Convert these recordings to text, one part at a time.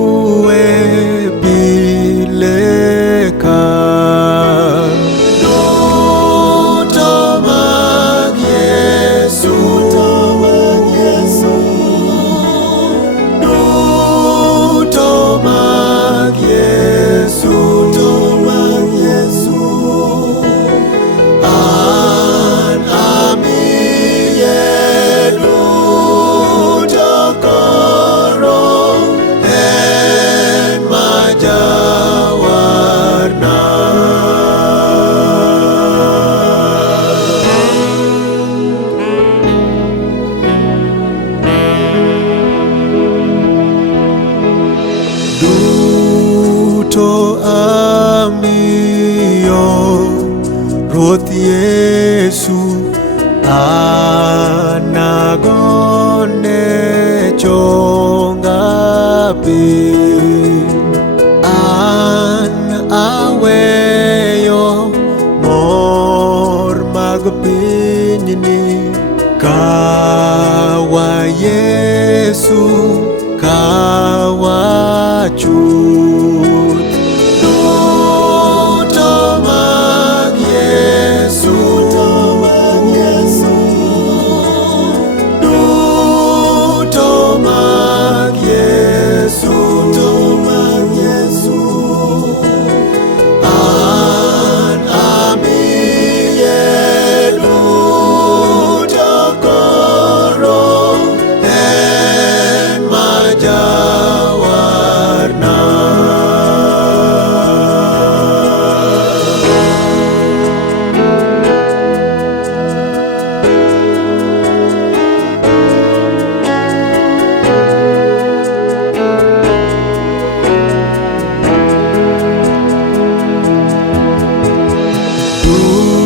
Analue bileka duto mag Yesu, duto mag Yesu, an amiye duto koro en majawarna. Duto amiyo Ruoth Yesu, anagone chonga piny, an aweyo mor mag pinyni, kawa Yesu, kawa chuth. Duto mag Yesu, duto mag Yesu, an amiye duto koro en majawarna.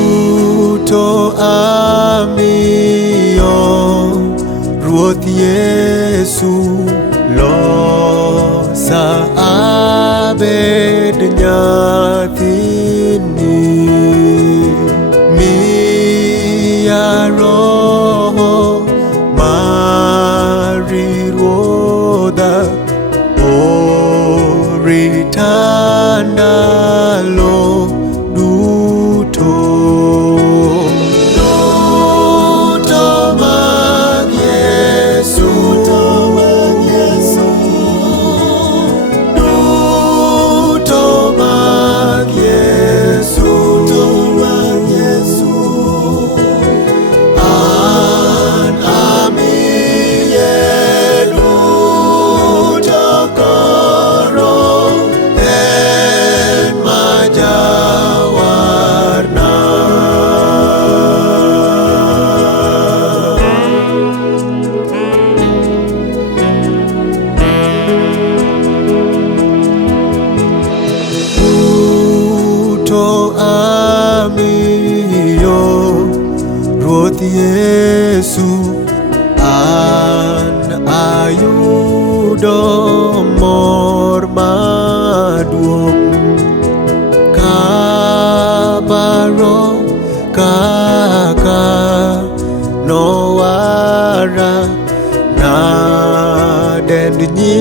Duto amiyo Ruoth Yesu, losa abed nyathini, miya Roho mari Ruodha, orita ndalo duto. Duto mag Yesu, duto mag Yesu, an amiye duto koro en majawarna. Duto amiyo Ruoth Yesu, an ayudo mor maduong' kabaro kaka nowara na dend nyi